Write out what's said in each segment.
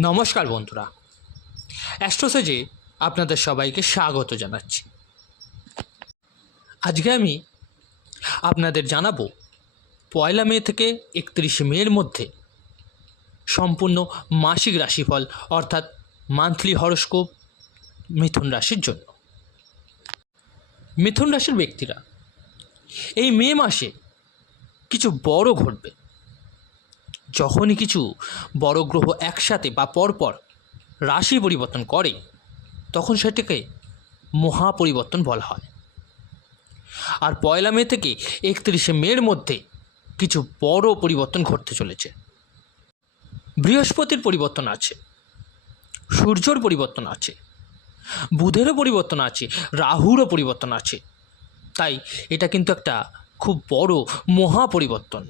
নমস্কার বন্ধুরা। অ্যাস্ট্রোসেজে আপনাদের সবাইকে স্বাগত জানাচ্ছি। আজকে আমি আপনাদের জানাব পয়লা মে থেকে একত্রিশে মের মধ্যে সম্পূর্ণ মাসিক রাশিফল অর্থাৎ মান্থলি হরস্কোপ মিথুন রাশির জন্য। মিথুন রাশির ব্যক্তিরা, এই মে মাসে কিছু বড় ঘটবে। যখনই কিছু বড় গ্রহ একসাথে বা পরপর রাশি পরিবর্তন করে, তখন সেটাকে মহা পরিবর্তন বলা হয়। আর পয়লা মে থেকে একত্রিশে মের মধ্যে কিছু বড় পরিবর্তন ঘটতে চলেছে। বৃহস্পতির পরিবর্তন আছে, সূর্যর পরিবর্তন আছে, বুধেরও পরিবর্তন আছে, রাহুরও পরিবর্তন আছে। তাই এটা কিন্তু একটা খুব বড় মহা পরিবর্তন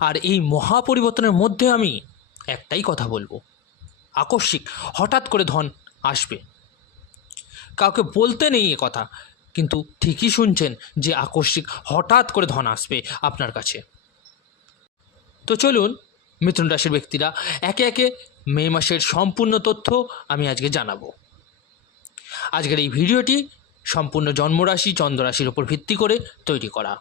আর এই মহা পরিবর্তনের মধ্যে আমি একটাই কথা বলব। আকস্মিক, হঠাৎ করে ধন আসবে। কাউকে বলতে নেই এ কথা, কিন্তু ঠিকই শুনছেন যে আকস্মিক, হঠাৎ করে ধন আসবে আপনার কাছে। তো চলুন, মিথুন রাশির ব্যক্তিরা, একে একে মে মাসের সম্পূর্ণ তথ্য আমি আজকে জানাব। আজকের এই ভিডিওটি সম্পূর্ণ জন্মরাশি, চন্দ্ররাশির উপর ভিত্তি করে তৈরি করা।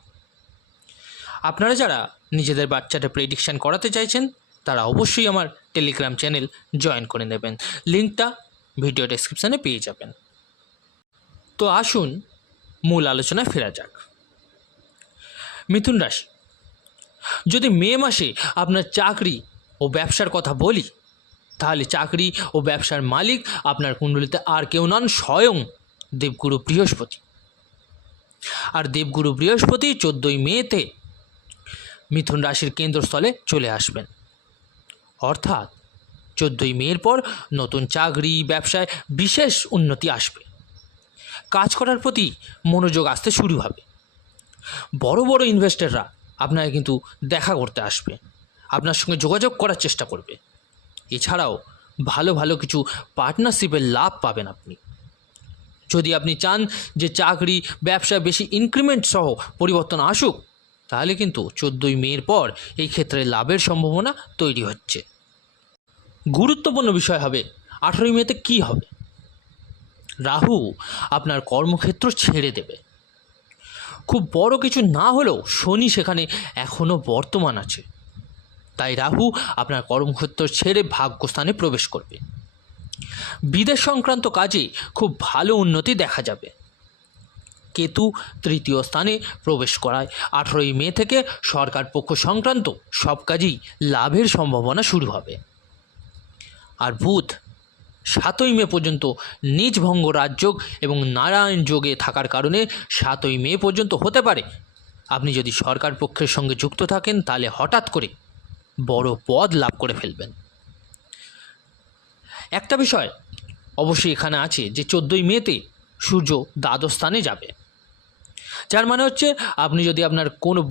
আপনারা যারা নিজেদের বাচ্চাটা প্রেডিকশান করাতে চাইছেন, তারা অবশ্যই আমার টেলিগ্রাম চ্যানেল জয়েন করে নেবেন। লিঙ্কটা ভিডিও ডেসক্রিপশানে পেয়ে যাবেন। তো আসুন, মূল আলোচনায় ফেরা যাক। মিথুন রাশি, যদি মে মাসে আপনার চাকরি ও ব্যবসার কথা বলি, তাহলে চাকরি ও ব্যবসার মালিক আপনার কুণ্ডলিতে আর কেউ নন, স্বয়ং দেবগুরু বৃহস্পতি। আর দেবগুরু বৃহস্পতি চোদ্দোই মেতে মিথুন রাশির কেন্দ্রস্থলে চলে আসবেন। অর্থাৎ চোদ্দোই মের পর নতুন চাকরি, ব্যবসায় বিশেষ উন্নতি আসবে। কাজ করার প্রতি মনোযোগ আসতে শুরু হবে। বড় বড় ইনভেস্টররা আপনাকে কিন্তু দেখা করতে আসবে। আপনার সঙ্গে যোগাযোগ করার চেষ্টা করবে। এছাড়াও ভালো ভালো কিছু পার্টনারশিপের লাভ পাবেন আপনি। যদি আপনি চান যে চাকরি ব্যবসায় বেশি ইনক্রিমেন্ট সহ পরিবর্তন আসুক তাহলে কিন্তু চোদ্দোই মের পর এই ক্ষেত্রে লাভের সম্ভাবনা তৈরি হচ্ছে। গুরুত্বপূর্ণ বিষয় হবে, আঠেরোই মেতে কী হবে? রাহু আপনার কর্মক্ষেত্র ছেড়ে দেবে। খুব বড় কিছু না হলেও শনি সেখানে এখনও বর্তমান আছে। তাই রাহু আপনার কর্মক্ষেত্র ছেড়ে ভাগ্যস্থানে প্রবেশ করবে। বিদেশ সংক্রান্ত কাজে খুব ভালো উন্নতি দেখা যাবে। কেতু তৃতীয় স্থানে প্রবেশ করায়। আঠেরোই মে থেকে সরকার পক্ষ সংক্রান্ত সব কাজেই লাভের সম্ভাবনা শুরু হবে। আর বুধ, সাতই মে পর্যন্ত নিজ ভঙ্গ রাজযোগ এবং নারায়ণ যোগে থাকার কারণে সাতই মে পর্যন্ত হতে পারে। আপনি যদি সরকার পক্ষের সঙ্গে যুক্ত থাকেন, তাহলে হঠাৎ করে বড় পদ লাভ করে ফেলবেন। একটা বিষয় অবশ্যই এখানে আছে যে, চোদ্দোই মেতে সূর্য দ্বাদশ স্থানে যাবে। যার মানে হচ্ছে আপনি যদি আপনার কোনো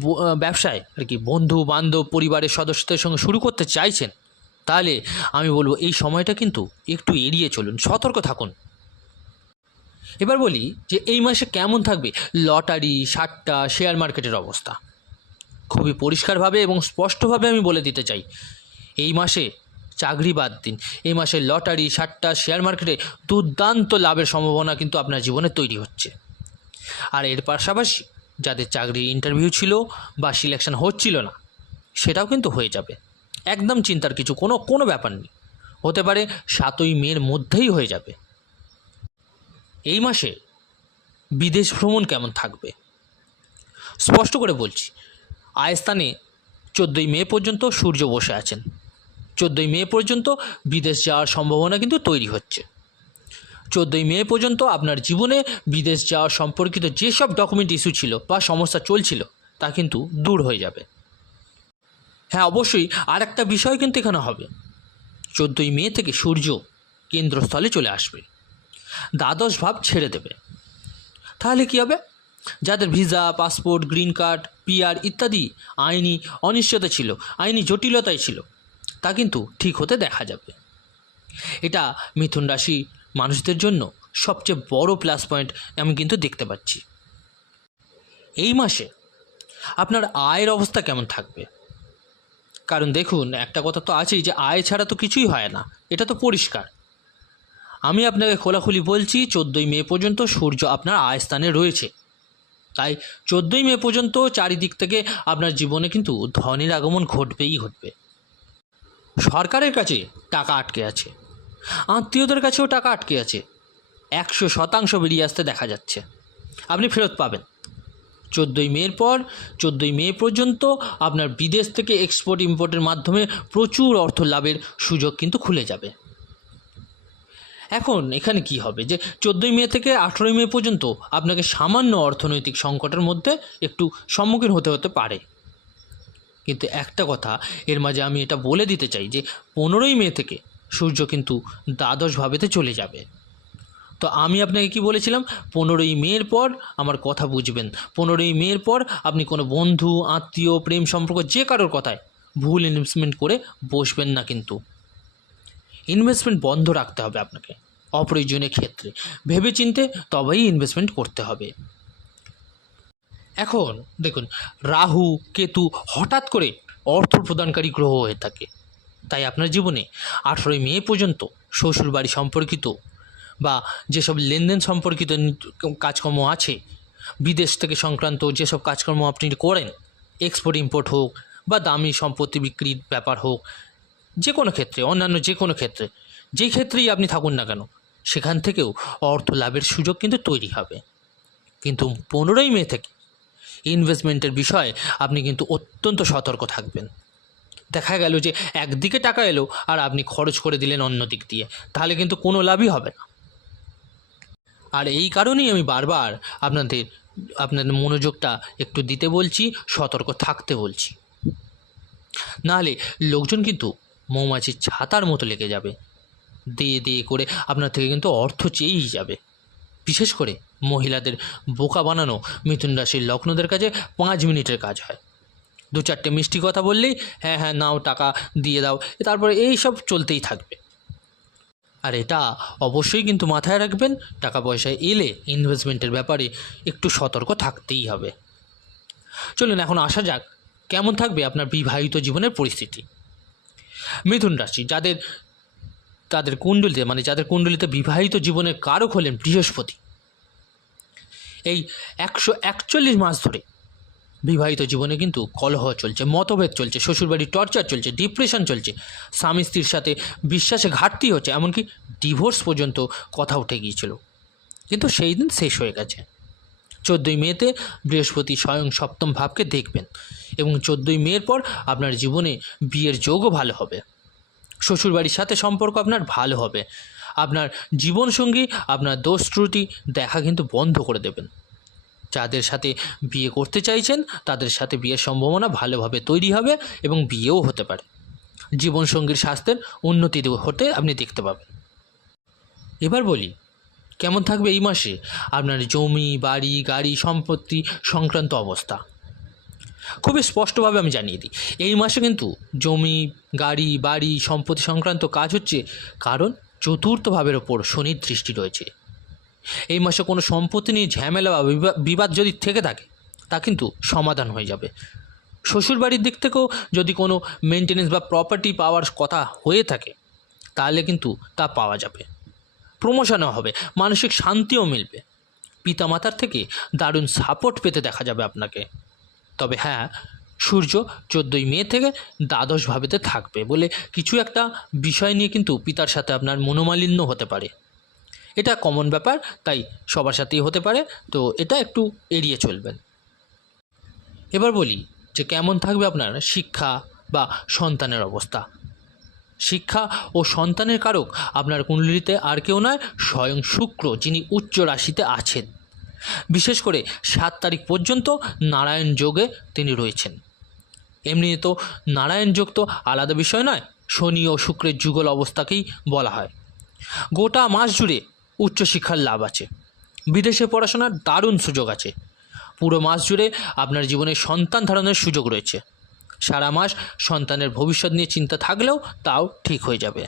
ব্যবসায় আর কি বন্ধু, বান্ধব, পরিবারের সদস্যদের সঙ্গে শুরু করতে চাইছেন, তাহলে আমি বলব এই সময়টা কিন্তু একটু এড়িয়ে চলুন, সতর্ক থাকুন। এবার বলি যে এই মাসে কেমন থাকবে লটারি সাট্টা শেয়ার মার্কেটের অবস্থা। খুবই পরিষ্কারভাবে এবং স্পষ্টভাবে আমি বলে দিতে চাই, এই মাসে চাকরি বাদ দিন, এই মাসে লটারি সাট্টা শেয়ার মার্কেটে দুর্দান্ত লাভের সম্ভাবনা কিন্তু আপনার জীবনে তৈরি হচ্ছে। আর এর পাশাপাশি যাদের চাকরির ইন্টারভিউ ছিল বা সিলেকশন হচ্ছিল না, সেটাও কিন্তু হয়ে যাবে। একদম চিন্তার কিছু, কোনো কোনো ব্যাপার নেই। হতে পারে সাতই মের মধ্যেই হয়ে যাবে। এই মাসে বিদেশ ভ্রমণ কেমন থাকবে? স্পষ্ট করে বলছি আয়স্থানে চোদ্দোই মে পর্যন্ত সূর্য বসে আছেন। চোদ্দোই মে পর্যন্ত বিদেশ যাওয়ার সম্ভাবনা কিন্তু তৈরি হচ্ছে। চোদ্দোই মে পর্যন্ত আপনার জীবনে বিদেশ যাওয়া সম্পর্কিত যেসব ডকুমেন্ট ইস্যু ছিল বা সমস্যা চলছিল, তা কিন্তু দূর হয়ে যাবে। হ্যাঁ অবশ্যই আর একটা বিষয় কিন্তু এখানে হবে। চোদ্দোই মে থেকে সূর্য কেন্দ্রস্থলে চলে আসবে। দ্বাদশ ভাব ছেড়ে দেবে। তাহলে কী হবে? যাদের visa, passport, green card, PR ইত্যাদি আইনি অনিশ্চয়তা ছিল, আইনি জটিলতায় ছিল, তা কিন্তু ঠিক হতে দেখা যাবে। এটা মিথুন রাশি মানুষদের জন্য সবচেয়ে বড় প্লাস পয়েন্ট আমি কিন্তু দেখতে পাচ্ছি। এই মাসে আপনার আয়ের অবস্থা কেমন থাকবে? কারণ দেখুন, একটা কথা তো আছেই যে আয় ছাড়া তো কিছুই হয় না, এটা তো পরিষ্কার। আমি আপনাকে খোলাখুলি বলছি, চোদ্দোই মে পর্যন্ত সূর্য আপনার আয় স্থানে রয়েছে। তাই চোদ্দোই মে পর্যন্ত চারিদিক থেকে আপনার জীবনে কিন্তু ধনের আগমন ঘটবেই ঘটবে। সরকারের কাছে টাকা আটকে আছে। আত্মীয়দের কাছেও টাকা আটকে আছে। একশো শতাংশ বেরিয়ে আসতে দেখা যাচ্ছে। আপনি ফেরত পাবেন। চোদ্দোই মের পর, চোদ্দোই মে পর্যন্ত আপনার বিদেশ থেকে এক্সপোর্ট ইম্পোর্টের মাধ্যমে প্রচুর অর্থ লাভের সুযোগ কিন্তু খুলে যাবে। এখন এখানে কি হবে? যে চোদ্দোই মে থেকে আঠেরোই মে পর্যন্ত আপনাকে সামান্য অর্থনৈতিক সংকটের মধ্যে একটু সম্মুখীন হতে হতে পারে। কিন্তু একটা কথা, এর মাঝে আমি এটা বলে দিতে চাই যে পনেরোই মে থেকে সূর্য কিন্তু দ্বাদশ ভাবেতে চলে যাবে। তো আমি আপনাকে কি বলেছিলাম? পনেরোই মের পর আমার কথা বুঝবেন। পনেরোই মের পর আপনি কোনো বন্ধু, আত্মীয়, প্রেম সম্পর্ক যে কারোর কথায় ভুল ইনভেস্টমেন্ট করে বসবেন না কিন্তু। ইনভেস্টমেন্ট বন্ধ রাখতে হবে আপনাকে, অপ্রয়োজনীয় ক্ষেত্রে। ভেবে চিনতে তবেই ইনভেস্টমেন্ট করতে হবে। এখন দেখুন, রাহু, কেতু হঠাৎ করে অর্থ প্রদানকারী গ্রহ হয়ে থাকে। তাই আপনার জীবনে আঠেরোই মে পর্যন্ত শ্বশুরবাড়ি সম্পর্কিত বা যেসব লেনদেন সম্পর্কিত কাজকর্ম আছে, বিদেশ থেকে সংক্রান্ত যেসব কাজকর্ম আপনি করেন এক্সপোর্ট ইম্পোর্ট হোক বা দামি সম্পত্তি বিক্রির ব্যাপার হোক যে কোনো ক্ষেত্রে, অন্যান্য যে কোনো ক্ষেত্রে, যে ক্ষেত্রেই আপনি থাকুন না কেন, সেখান থেকেও অর্থ লাভের সুযোগ কিন্তু তৈরি হবে। কিন্তু পনেরোই মে থেকে ইনভেস্টমেন্টের বিষয়ে আপনি কিন্তু অত্যন্ত সতর্ক থাকবেন। দেখা গেল যে একদিকে টাকা এলো আর আপনি খরচ করে দিলেন অন্য দিক দিয়ে, তাহলে কিন্তু কোনো লাভই হবে না। আর এই কারণেই আমি বারবার আপনাদের আপনাদের মনোযোগটা একটু দিতে বলছি, সতর্ক থাকতে বলছি। নাহলে লোকজন কিন্তু মৌমাছির ছাতার মতো লেগে যাবে। দিয়ে দিয়ে করে আপনার থেকে কিন্তু অর্থ চেয়েই যাবে। বিশেষ করে মহিলাদের বোকা বানানো, মিথুন রাশির লগ্নদের কাছে পাঁচ মিনিটের কাজ হয়। দু চারটে মিষ্টি কথা বললেই হ্যাঁ হ্যাঁ নাও টাকা দিয়ে দাও। তারপরে এই সব চলতেই থাকবে। আর এটা অবশ্যই কিন্তু মাথায় রাখবেন, টাকা পয়সা এলে ইনভেস্টমেন্টের ব্যাপারে একটু সতর্ক থাকতেই হবে। চলুন এখন আসা যাক, কেমন থাকবে আপনার বিবাহিত জীবনের পরিস্থিতি। মিথুন রাশি, যাদের, তাদের কুণ্ডলিতে মানে যাদের কুণ্ডলিতে বিবাহিত জীবনের কারক হলেন বৃহস্পতি। এই একশো একচল্লিশ মাস ধরে বিবাহিত জীবনে কিন্তু কলহ চলছে, মতভেদ চলছে শ্বশুরবাড়ির টর্চার চলছে ডিপ্রেশন চলছে, স্বামী স্ত্রীর সাথে বিশ্বাসে ঘাটতি হচ্ছে, এমনকি ডিভোর্স পর্যন্ত কথা উঠে গিয়েছিল। কিন্তু সেই দিন শেষ হয়ে গেছে। চোদ্দোই মেতে বৃহস্পতি স্বয়ং সপ্তম ভাবকে দেখবেন এবং চোদ্দোই মেয়ের পর আপনার জীবনে বিয়ের যোগও ভালো হবে। শ্বশুরবাড়ির সাথে সম্পর্ক আপনার ভালো হবে। আপনার জীবনসঙ্গী, আপনার দোষ ত্রুটি দেখা কিন্তু বন্ধ করে দেবেন। যাদের সাথে বিয়ে করতে চাইছেন, তাদের সাথে বিয়ের সম্ভাবনা ভালোভাবে তৈরি হবে এবং বিয়েও হতে পারে। জীবনসঙ্গীর স্বাস্থ্যের উন্নতি হতে আপনি দেখতে পাবেন। এবার বলি, কেমন থাকবে এই মাসে? আপনার জমি, বাড়ি, গাড়ি, সম্পত্তি সংক্রান্ত অবস্থা। খুবই স্পষ্টভাবে আমি জানিয়ে দিই, এই মাসে কিন্তু জমি, গাড়ি, বাড়ি, সম্পত্তি সংক্রান্ত কাজ হচ্ছে কারণ চতুর্থ ভাবের ওপর শনির দৃষ্টি রয়েছে। এই মাসে কোনো সম্পত্তি নিয়ে ঝামেলা বা বিবাদ যদি থেকে থাকে, তা কিন্তু সমাধান হয়ে যাবে। শ্বশুরবাড়ির দিক থেকেও যদি কোনো মেনটেনেন্স বা প্রপার্টি পাওয়ার কথা হয়ে থাকে, তাহলে কিন্তু তা পাওয়া যাবে। প্রমোশনও হবে, মানসিক শান্তিও মিলবে। পিতামাতার থেকে দারুণ সাপোর্ট পেতে দেখা যাবে আপনাকে। তবে হ্যাঁ সূর্য চোদ্দোই মে থেকে দ্বাদশ ভাবেতে থাকবে বলে কিছু একটা বিষয় নিয়ে কিন্তু পিতার সাথে আপনার মনোমালিন্য হতে পারে। এটা কমন ব্যাপার, তাই সবার সাথেই হতে পারে। তো এটা একটু এড়িয়ে চলবেন। এবার বলি যে কেমন থাকবে আপনার শিক্ষা বা সন্তানের অবস্থা। শিক্ষা ও সন্তানের কারক আপনার কুণ্ডলিতে আর কেউ নয়, স্বয়ং শুক্র, যিনি উচ্চ রাশিতে আছেন। বিশেষ করে সাত তারিখ পর্যন্ত নারায়ণ যোগে তিনি রয়েছেন। এমনি তো নারায়ণ যোগ তো আলাদা বিষয় নয়, শনি ও শুক্রের যুগল অবস্থাকেই বলা হয়। গোটা মাস জুড়ে উচ্চশিক্ষার লাভ আছে। বিদেশে পড়াশোনার দারুণ সুযোগ আছে। পুরো মাস জুড়ে আপনার জীবনে সন্তান ধারণের সুযোগ রয়েছে। সারা মাস সন্তানের ভবিষ্যৎ নিয়ে চিন্তা থাকলেও তাও ঠিক হয়ে যাবে।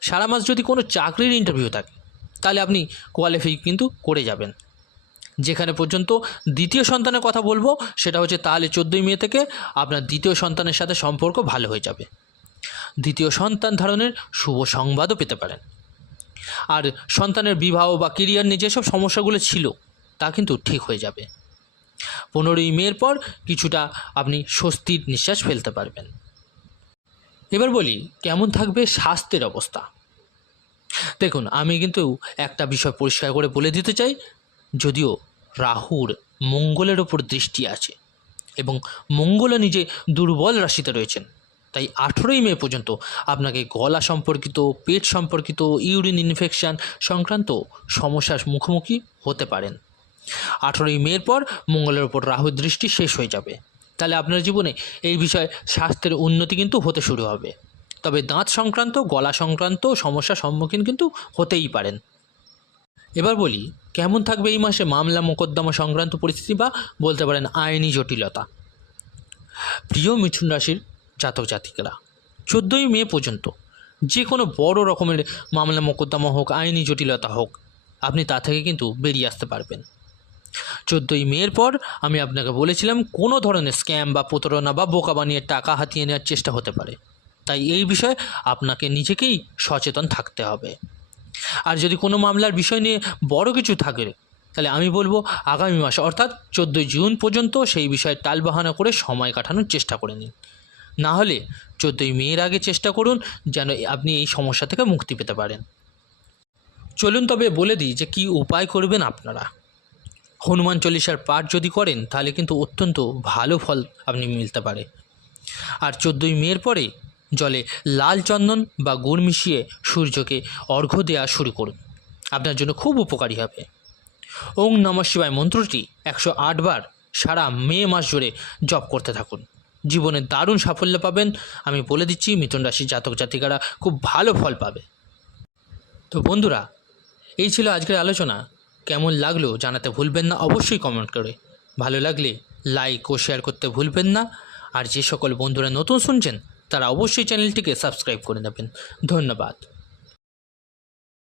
সারা মাস যদি কোনো চাকরির ইন্টারভিউ থাকে, তাহলে আপনি কোয়ালিফাই কিন্তু করে যাবেন। যেখানে পর্যন্ত দ্বিতীয় সন্তানের কথা বলব, সেটা হচ্ছে তাহলে চোদ্দোই মে থেকে আপনার দ্বিতীয় সন্তানের সাথে সম্পর্ক ভালো হয়ে যাবে। দ্বিতীয় সন্তান ধারণের শুভ সংবাদও পেতে পারেন। আর সন্তানের বিবাহ বা কেরিয়ার নিয়ে যেসব সমস্যাগুলো ছিল, তা কিন্তু ঠিক হয়ে যাবে। পনেরোই মের পর কিছুটা আপনি স্বস্তির নিঃশ্বাস ফেলতে পারবেন। এবার বলি, কেমন থাকবে স্বাস্থ্যের অবস্থা? দেখুন, আমি কিন্তু একটা বিষয় পরিষ্কার করে বলে দিতে চাই, যদিও রাহুর মঙ্গলের ওপর দৃষ্টি আছে এবং মঙ্গলও নিজে দুর্বল রাশিতে রয়েছেন। তাই আঠেরোই মে পর্যন্ত আপনাকে গলা সম্পর্কিত, পেট সম্পর্কিত, ইউরিন ইনফেকশন সংক্রান্ত সমস্যার মুখোমুখি হতে পারেন। আঠেরোই মের পর মঙ্গলের ওপর রাহুর দৃষ্টি শেষ হয়ে যাবে। তাহলে আপনার জীবনে এই বিষয়ে স্বাস্থ্যের উন্নতি কিন্তু হতে শুরু হবে। তবে দাঁত সংক্রান্ত, গলা সংক্রান্ত সমস্যার সম্মুখীন কিন্তু হতেই পারেন। এবার বলি, কেমন থাকবে এই মাসে মামলা মোকদ্দমা সংক্রান্ত পরিস্থিতি বা বলতে পারেন আইনি জটিলতা? প্রিয় মিথুন রাশির জাতক জাতিকেরা। চোদ্দোই মে পর্যন্ত যে কোনো বড় রকমের মামলা মোকদ্দমা হোক, আইনি জটিলতা হোক, আপনি তা থেকে কিন্তু বেরিয়ে আসতে পারবেন। চোদ্দোই মের পর আমি আপনাকে বলেছিলাম, কোনো ধরনের স্ক্যাম বা প্রতারণা বা বোকা বানিয়ে টাকা হাতিয়ে নেওয়ার চেষ্টা হতে পারে। তাই এই বিষয়ে আপনাকে নিজেকেই সচেতন থাকতে হবে। আর যদি কোনো মামলার বিষয় নিয়ে বড় কিছু থাকে, তাহলে আমি বলব আগামী মাসে, অর্থাৎ চোদ্দোই জুন পর্যন্ত সেই বিষয়ে টালবাহানা করে সময় কাটানোর চেষ্টা করে নিন। না হলে চোদ্দোই মেয়ের আগে চেষ্টা করুন যেন আপনি এই সমস্যা থেকে মুক্তি পেতে পারেন। চলুন তবে বলে দিই যে কী উপায় করবেন আপনারা। হনুমান চল্লিশার পাঠ যদি করেন, তাহলে কিন্তু অত্যন্ত ভালো ফল আপনি মিলতে পারে। আর চোদ্দোই মেয়ের পরে জলে লাল চন্দন বা গুড় মিশিয়ে সূর্যকে অর্ঘ্য দেওয়া শুরু করুন। আপনার জন্য খুব উপকারী হবে। ওং নম শিবায় মন্ত্রটি একশো আট বার সারা মে মাস জুড়ে জপ করতে থাকুন। জীবনে দারুণ সাফল্য পাবেন। আমি বলে দিচ্ছি, মিথুন রাশির জাতক জাতিকারা খুব ভালো ফল পাবে। তো বন্ধুরা, এই ছিল আজকের আলোচনা। কেমন লাগল জানাতে ভুলবেন না, অবশ্যই কমেন্ট করে। ভালো লাগলে লাইক ও শেয়ার করতে ভুলবেন না। আর যে সকল বন্ধুরা নতুন শুনছেন, তারা অবশ্যই চ্যানেলটিকে সাবস্ক্রাইব করে নেবেন। ধন্যবাদ।